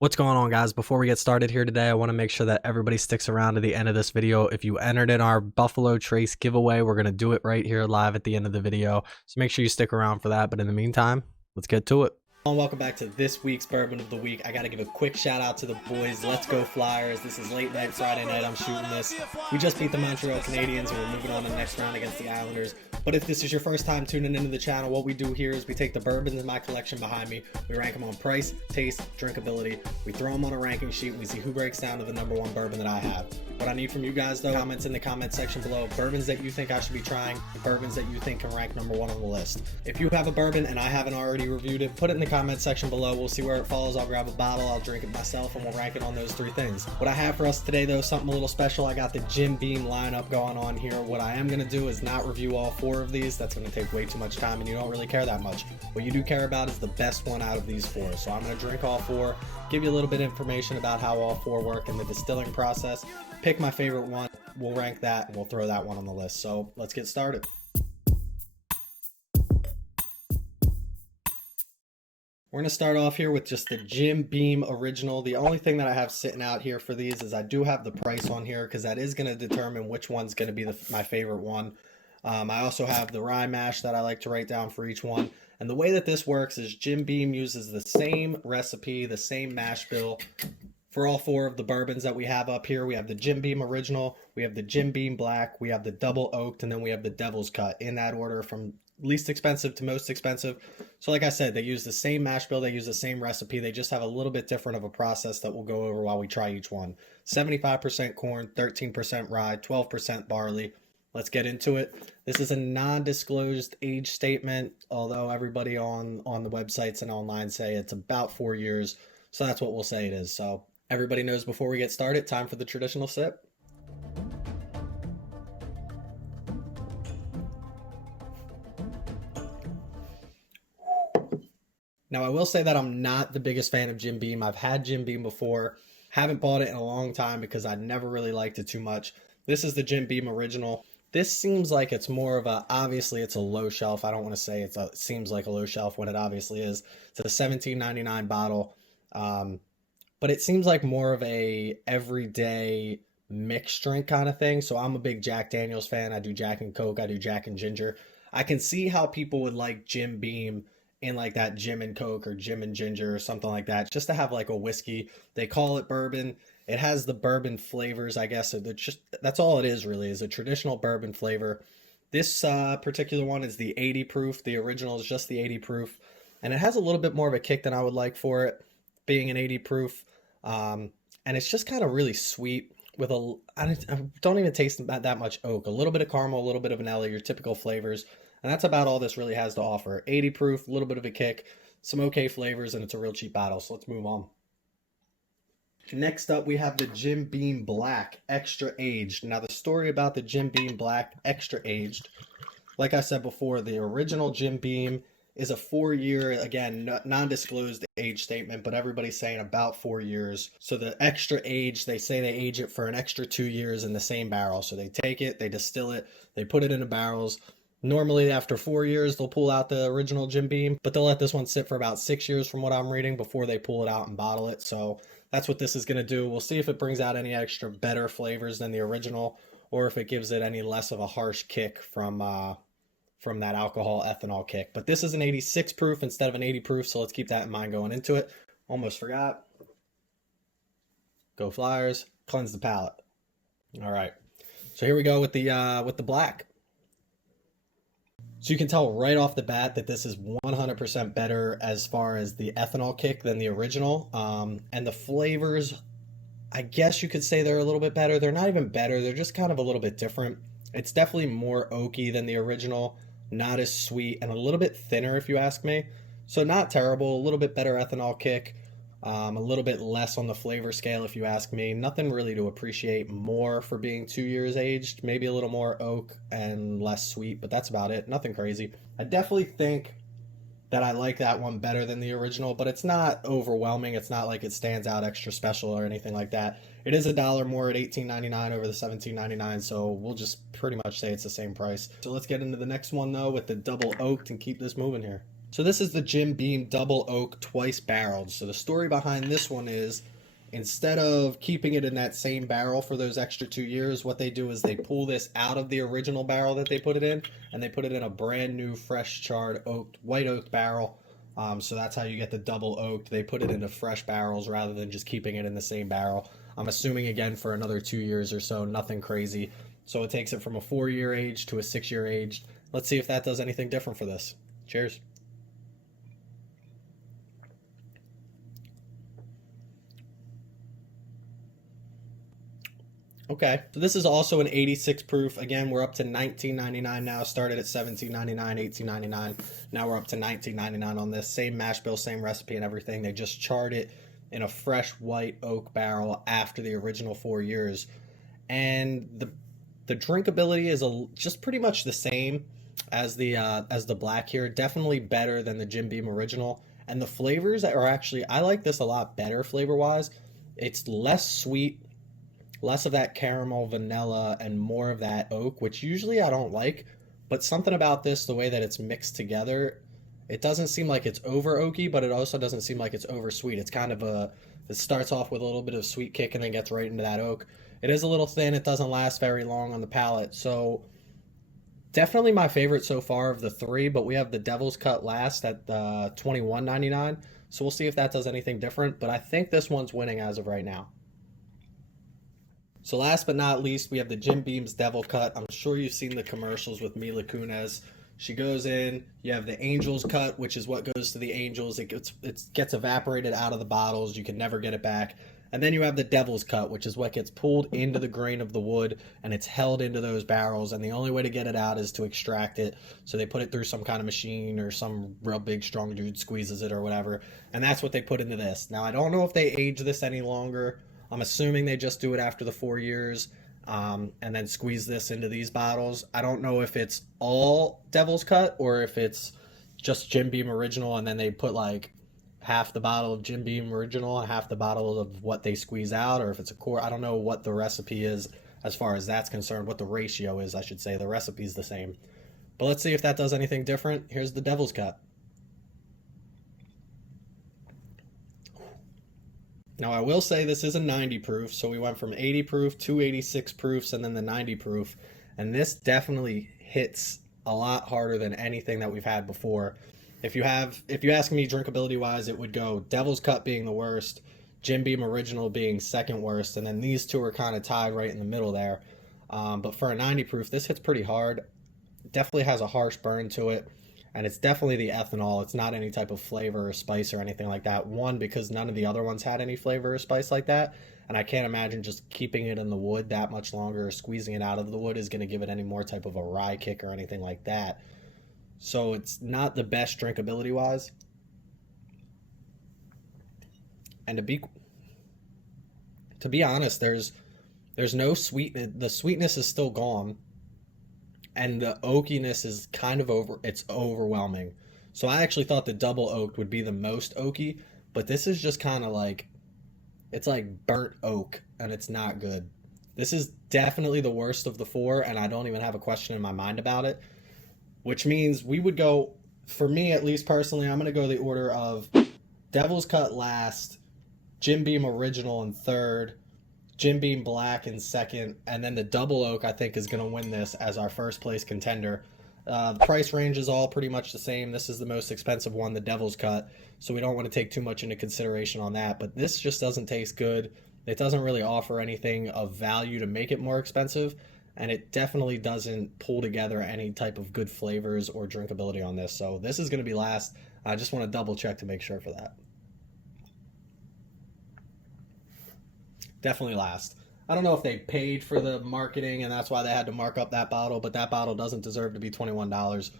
What's going on, guys? Before we get started here today, I want to make sure that everybody sticks around to the end of this video. If you entered in our Buffalo Trace giveaway, we're going to do it right here live at the end of the video. So make sure you stick around for that. But in the meantime, let's get to it. Welcome back to this week's Bourbon of the Week. I got to give a quick shout out to the boys. Let's go Flyers. This is late night Friday night. I'm shooting this. We just beat the Montreal Canadiens and we're moving on to the next round against the Islanders. But if this is your first time tuning into the channel, what we do here is we take the bourbons in my collection behind me, we rank them on price, taste, drinkability, we throw them on a ranking sheet, and we see who breaks down to the number one bourbon that I have. What I need from you guys, though, comments in the comment section below, bourbons that you think I should be trying, bourbons that you think can rank number one on the list. If you have a bourbon and I haven't already reviewed it, put it in the comment section below. We'll see where it falls. I'll grab a bottle, I'll drink it myself, and we'll rank it on those three things. What I have for us today, though, something a little special. I got the Jim Beam lineup going on here. What I am going to do is not review all four of these. That's going to take way too much time and you don't really care that much. What you do care about is the best one out of these four. So I'm going to drink all four, give you a little bit of information about how all four work in the distilling process, pick my favorite one, we'll rank that, and we'll throw that one on the list. So let's get started. We're going to start off here with just the Jim Beam Original. The only thing that I have sitting out here for these is I do have the price on here because that is going to determine which one's going to be my favorite one. I also have the rye mash that I like to write down for each one. And the way that this works is Jim Beam uses the same recipe, the same mash bill for all four of the bourbons that we have up here. We have the Jim Beam Original, we have the Jim Beam Black, we have the Double Oaked, and then we have the Devil's Cut in that order from least expensive to most expensive. So like I said, they use the same mash bill, they use the same recipe, they just have a little bit different of a process that we'll go over while we try each one. 75% corn, 13% rye, 12% barley. Let's get into it. This is a non-disclosed age statement, although everybody on the websites and online say it's about 4 years. So that's what we'll say it is. So everybody knows before we get started, time for the traditional sip. Now, I will say that I'm not the biggest fan of Jim Beam. I've had Jim Beam before. Haven't bought it in a long time because I never really liked it too much. This is the Jim Beam Original. This seems like it's more of a, obviously it's a low shelf. I don't want to say it seems like a low shelf when it obviously is. It's a $17.99 bottle. But it seems like more of a everyday mixed drink kind of thing. So I'm a big Jack Daniels fan. I do Jack and Coke. I do Jack and Ginger. I can see how people would like Jim Beam in like that Jim and Coke or Jim and Ginger or something like that, just to have like a whiskey. They call it bourbon. It has the bourbon flavors, I guess. So that's all it is really, is a traditional bourbon flavor. This particular one is the 80 proof. The original is just the 80 proof. And it has a little bit more of a kick than I would like for it, being an 80 proof. And it's just kind of really sweet with I don't even taste that much oak. A little bit of caramel, a little bit of vanilla, your typical flavors. And that's about all this really has to offer. 80 proof, a little bit of a kick, some okay flavors, and it's a real cheap bottle. So let's move on. Next up, we have the Jim Beam Black Extra Aged. Now, the story about the Jim Beam Black Extra Aged, like I said before, the original Jim Beam is a 4-year, again, non-disclosed age statement, but everybody's saying about 4 years. So the extra age, they say they age it for an extra 2 years in the same barrel. So they take it, they distill it, they put it into barrels. Normally, after 4 years, they'll pull out the original Jim Beam, but they'll let this one sit for about 6 years from what I'm reading before they pull it out and bottle it. So that's what this is going to do. We'll see if it brings out any extra better flavors than the original, or if it gives it any less of a harsh kick from that alcohol ethanol kick. But this is an 86 proof instead of an 80 proof, so let's keep that in mind going into it. Almost forgot. Go Flyers. Cleanse the palate. All right. So here we go with the black. So you can tell right off the bat that this is 100% better as far as the ethanol kick than the original. And the flavors, I guess you could say they're a little bit better. They're not even better. They're just kind of a little bit different. It's definitely more oaky than the original, not as sweet, and a little bit thinner if you ask me. So not terrible, a little bit better ethanol kick. A little bit less on the flavor scale if you ask me. Nothing really to appreciate more for being 2 years aged. Maybe a little more oak and less sweet, but that's about it. Nothing crazy. I definitely think that I like that one better than the original, but it's not overwhelming. It's not like it stands out extra special or anything like that. It is $1 more at $18.99 over the $17.99, so we'll just pretty much say it's the same price. So let's get into the next one though with the double oaked and keep this moving here. So this is the Jim Beam Double Oak Twice Barreled. So the story behind this one is, instead of keeping it in that same barrel for those extra 2 years, what they do is they pull this out of the original barrel that they put it in, and they put it in a brand new, fresh charred white oak barrel. So that's how you get the double oaked. They put it into fresh barrels rather than just keeping it in the same barrel. I'm assuming, again, for another 2 years or so, nothing crazy. So it takes it from a 4-year age to a 6-year age. Let's see if that does anything different for this. Cheers. Okay, so this is also an 86 proof. Again, we're up to $19.99 now. Started at $17.99, $18.99. Now we're up to $19.99 on this. Same mash bill, same recipe and everything. They just charred it in a fresh white oak barrel after the original 4 years. And the drinkability is just pretty much the same as the black here. Definitely better than the Jim Beam original. And the flavors are actually, I like this a lot better flavor-wise. It's less sweet, less of that caramel, vanilla, and more of that oak, which usually I don't like. But something about this, the way that it's mixed together, it doesn't seem like it's over oaky, but it also doesn't seem like it's over sweet. It's kind of it starts off with a little bit of sweet kick and then gets right into that oak. It is a little thin. It doesn't last very long on the palate. So definitely my favorite so far of the three, but we have the Devil's Cut last at $21.99. So we'll see if that does anything different. But I think this one's winning as of right now. So last but not least, we have the Jim Beam's Devil Cut. I'm sure you've seen the commercials with Mila Kunis. She goes in, you have the Angel's Cut, which is what goes to the Angels. It gets evaporated out of the bottles. You can never get it back. And then you have the Devil's Cut, which is what gets pulled into the grain of the wood, and it's held into those barrels. And the only way to get it out is to extract it. So they put it through some kind of machine, or some real big, strong dude squeezes it or whatever. And that's what they put into this. Now, I don't know if they age this any longer. I'm assuming they just do it after the 4 years, and then squeeze this into these bottles. I don't know if it's all Devil's Cut or if it's just Jim Beam Original, and then they put like half the bottle of Jim Beam Original and half the bottle of what they squeeze out, or if it's a core. I don't know what the recipe is as far as that's concerned, what the ratio is, I should say. The recipe's the same. But let's see if that does anything different. Here's the Devil's Cut. Now, I will say this is a 90 proof, so we went from 80 proof to 86 proofs and then the 90 proof, and this definitely hits a lot harder than anything that we've had before. If you ask me drinkability wise, it would go Devil's Cut being the worst, Jim Beam Original being second worst, and then these two are kind of tied right in the middle there. But for a 90 proof, this hits pretty hard. It definitely has a harsh burn to it. And it's definitely the ethanol. It's not any type of flavor or spice or anything like that. One, because none of the other ones had any flavor or spice like that. And I can't imagine just keeping it in the wood that much longer or squeezing it out of the wood is going to give it any more type of a rye kick or anything like that. So it's not the best drinkability wise. And to be honest, there's no sweetness. The sweetness is still gone. And the oakiness is kind of it's overwhelming. So I actually thought the double oaked would be the most oaky, but this is just kind of like, it's like burnt oak, and it's not good. This is definitely the worst of the four, and I don't even have a question in my mind about it, which means we would go, for me at least personally, I'm going to go the order of Devil's Cut last, Jim Beam Original in third, Jim Beam Black in second, and then the Double Oak, I think, is going to win this as our first place contender. The price range is all pretty much the same. This is the most expensive one, the Devil's Cut, so we don't want to take too much into consideration on that. But this just doesn't taste good. It doesn't really offer anything of value to make it more expensive, and it definitely doesn't pull together any type of good flavors or drinkability on this. So this is going to be last. I just want to double check to make sure for that. Definitely last. I don't know if they paid for the marketing and that's why they had to mark up that bottle, but that bottle doesn't deserve to be $21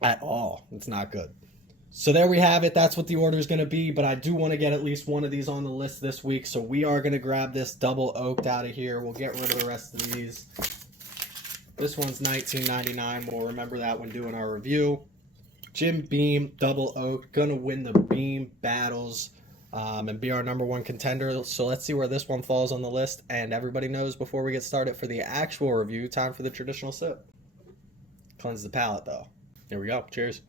at all. It's not good. So there we have it. That's what the order is going to be, but I do want to get at least one of these on the list this week, so we are going to grab this double oaked out of here. We'll get rid of the rest of these. This one's $19.99. We'll remember that when doing our review. Jim Beam double oaked, going to win the Beam battles. And be our number one contender. So let's see where this one falls on the list. And everybody knows, before we get started for the actual review, time for the traditional sip. Cleanse the palate, though. Here we go. Cheers.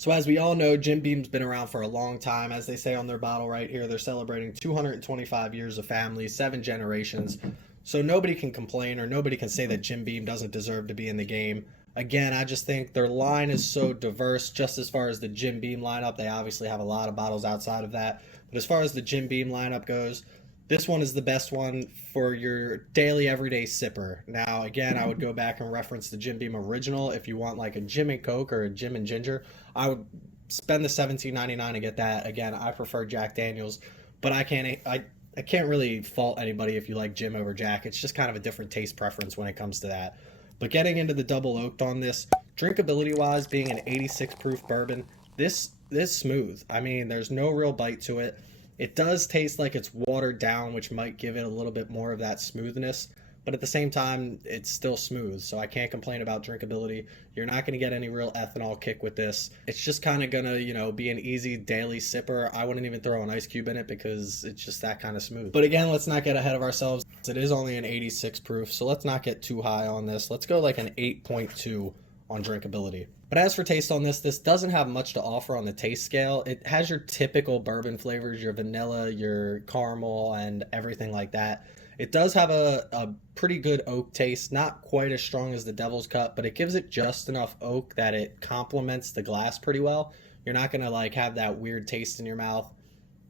So as we all know, Jim Beam's been around for a long time. As they say on their bottle right here, they're celebrating 225 years of family, 7 generations. So nobody can complain or nobody can say that Jim Beam doesn't deserve to be in the game. Again, I just think their line is so diverse. Just as far as the Jim Beam lineup, they obviously have a lot of bottles outside of that. But as far as the Jim Beam lineup goes, this one is the best one for your daily, everyday sipper. Now, again, I would go back and reference the Jim Beam original. If you want like a Jim and Coke or a Jim and Ginger, I would spend the $17.99 to get that. Again, I prefer Jack Daniels, but I can't really fault anybody if you like Jim over Jack. It's just kind of a different taste preference when it comes to that. But getting into the double oaked on this, drinkability wise, being an 86 proof bourbon, this is smooth. I mean, there's no real bite to it. It does taste like it's watered down, which might give it a little bit more of that smoothness. But at the same time, it's still smooth, so I can't complain about drinkability. You're not going to get any real ethanol kick with this. It's just kind of going to, be an easy daily sipper. I wouldn't even throw an ice cube in it because it's just that kind of smooth. But again, let's not get ahead of ourselves. It is only an 86 proof, so let's not get too high on this. Let's go like an 8.2 on drinkability. But as for taste on this doesn't have much to offer on the taste scale. It has your typical bourbon flavors, your vanilla, your caramel, and everything like that. It does have a pretty good oak taste, not quite as strong as the Devil's Cut, but it gives it just enough oak that it complements the glass pretty well. You're not going to like have that weird taste in your mouth,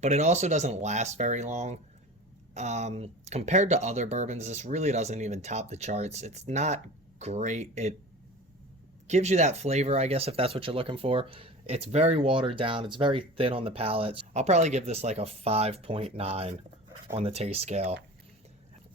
but it also doesn't last very long. Compared to other bourbons, this really doesn't even top the charts. It's not great. It gives you that flavor, I guess, if that's what you're looking for. It's very watered down. It's very thin on the palate. I'll probably give this like a 5.9 on the taste scale.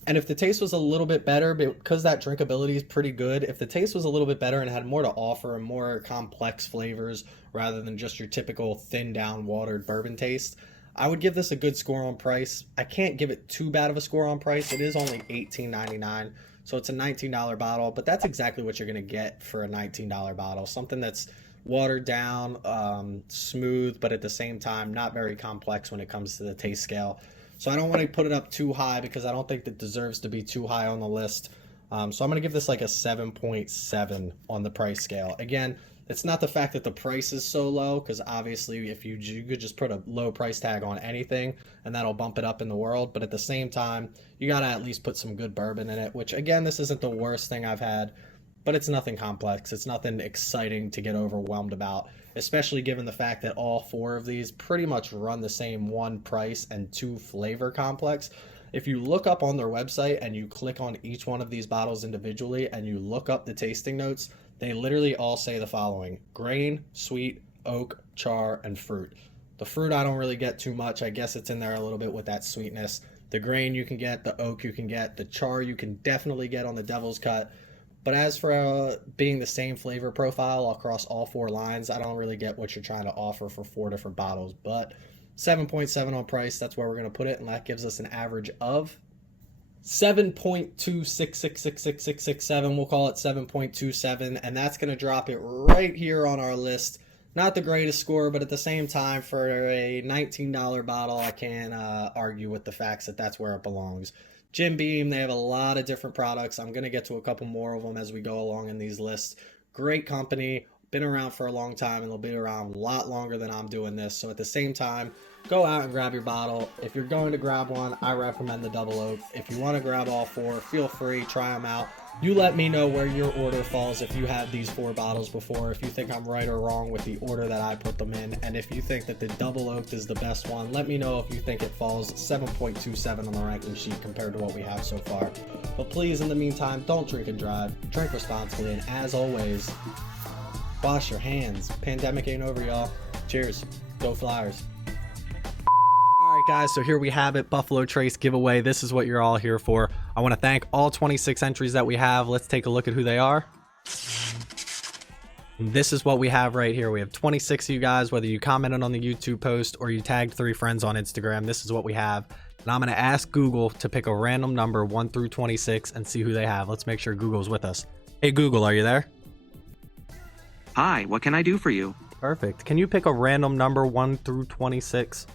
And if the taste was a little bit better, because that drinkability is pretty good, if the taste was a little bit better and had more to offer and more complex flavors rather than just your typical thin down watered bourbon taste, I would give this a good score on price. I can't give it too bad of a score on price. It is only $18.99, so it's a $19 bottle, but that's exactly what you're going to get for a $19 bottle. Something that's watered down, smooth, but at the same time not very complex when it comes to the taste scale. So I don't want to put it up too high because I don't think it deserves to be too high on the list. So I'm going to give this like a 7.7 on the price scale. Again, it's not the fact that the price is so low, because obviously if you could just put a low price tag on anything and that'll bump it up in the world. But at the same time, you got to at least put some good bourbon in it, which again, this isn't the worst thing I've had, but it's nothing complex. It's nothing exciting to get overwhelmed about, especially given the fact that all 4 of these pretty much run the same 1 price and 2 flavor complex. If you look up on their website and you click on each one of these bottles individually and you look up the tasting notes, they literally all say the following: grain, sweet, oak, char, and fruit. The fruit I don't really get too much. I guess it's in there a little bit with that sweetness. The grain you can get, the oak you can get, the char you can definitely get on the Devil's Cut. But as for being the same flavor profile across all 4 lines, I don't really get what you're trying to offer for 4 different bottles. But 7.7 on price, that's where we're going to put it, and that gives us an average of 7.2666667. We'll call it 7.27, and that's going to drop it right here on our list. Not the greatest score, but at the same time, for a $19 bottle, I can't argue with the facts that that's where it belongs. Jim Beam, they have a lot of different products. I'm going to get to a couple more of them as we go along in these lists. Great company, been around for a long time, and they'll be around a lot longer than I'm doing this. So at the same time, go out and grab your bottle. If you're going to grab one, I recommend the Double Oak. If you want to grab all 4, feel free, try them out. You let me know where your order falls if you had these 4 bottles before, if you think I'm right or wrong with the order that I put them in, and if you think that the Double Oaked is the best one, let me know if you think it falls 7.27 on the ranking sheet compared to what we have so far. But please, in the meantime, don't drink and drive, drink responsibly, and as always, wash your hands. Pandemic ain't over, y'all. Cheers. Go Flyers. All right, guys, so here we have it, Buffalo Trace giveaway. This is what you're all here for. I want to thank all 26 entries that we have. Let's take a look at who they are. This is what we have right here. We have 26 of you guys, whether you commented on the YouTube post or you tagged 3 friends on Instagram. This is what we have. And I'm going to ask Google to pick a random number 1 through 26 and see who they have. Let's make sure Google's with us. Hey, Google, are you there? Hi, what can I do for you? Perfect. Can you pick a random number 1 through 26?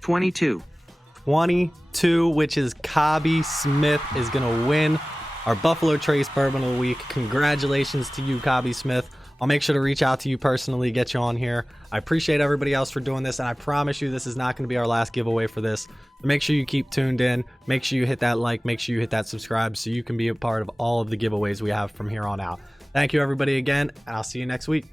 22. 22, which is Cobby Smith, is going to win our Buffalo Trace Bourbon of the Week. Congratulations to you, Cobby Smith. I'll make sure to reach out to you personally, get you on here. I appreciate everybody else for doing this, and I promise you this is not going to be our last giveaway for this. So make sure you keep tuned in. Make sure you hit that like. Make sure you hit that subscribe so you can be a part of all of the giveaways we have from here on out. Thank you, everybody, again, and I'll see you next week.